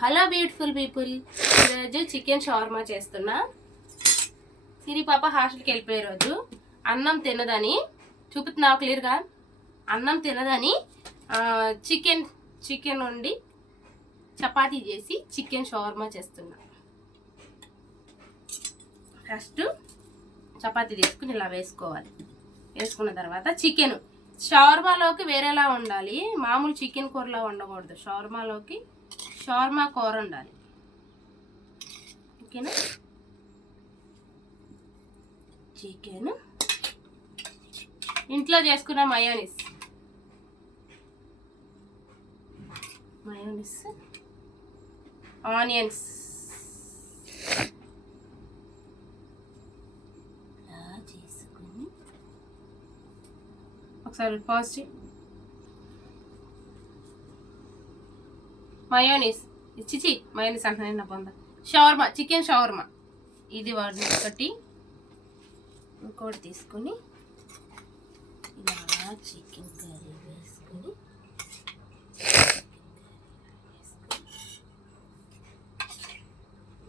Hello beautiful people ఈరోజు chicken shawarma చేస్తున్నా. సిరి పాప హాస్టల్కి వెళ్ళిపోయే రోజు. అన్నం తినదని చూపుతున్నావు క్లియర్గా అన్నం తినదని చికెన్ చికెన్ వండి చపాతీ చేసి చికెన్ షవర్మా చేస్తున్నా. ఫస్ట్ చపాతీ తీసుకుని ఇలా వేసుకోవాలి. వేసుకున్న తర్వాత చికెన్ షవర్మాలోకి వేరేలా ఉండాలి మామూలు చికెన్ కూరలా ఉండకూడదు షవర్మాలోకి షార్మా కూర ఉండాలి. ఓకేనా? చికెన్. ఇంట్లో చేసుకున్న మయోనిస్. మయోనిస్. ఆనియన్స్. చేసుకుని. ఒకసారి పాజిటివ్ మయోనీస్ చిచి మయోనీస్ అంటున్నాను నా పొంద షవర్మా చికెన్ షవర్మా. ఇది వాడిని ఒకటి. ఇంకోటి తీసుకొని ఇలా చికెన్ కర్రీ వేసుకొని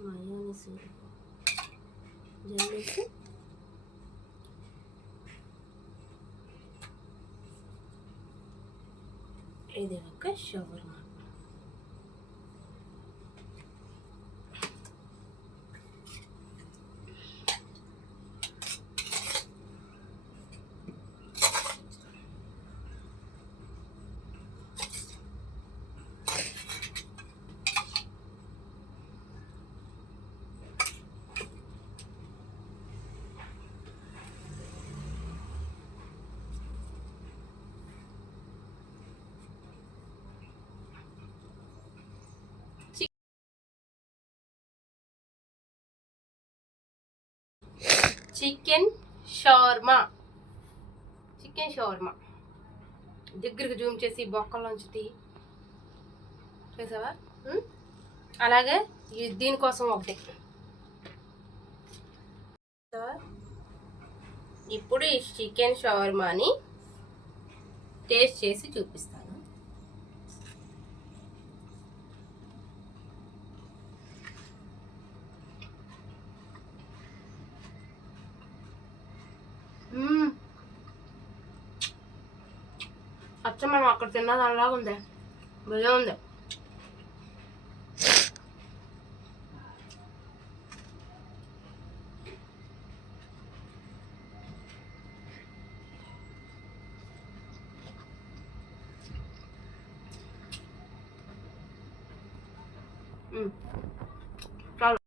మయోనీస్ జల్లేసి ఇది ఒక shawarma. Chicken shawarma chicken shawarma దగ్గరికి జూమ్ చేసి బొక్కల్లోంచి తీ. చూసావా? అలాగే దీనికోసం ఒకటి. ఇప్పుడు ఈ చికెన్ షవర్మాని టేస్ట్ చేసి చూపిస్తాను అచ్చ మనం అక్కడ తిన్న దానిలాగా ఉంది భలే ఉంది మ్మ్. చాలు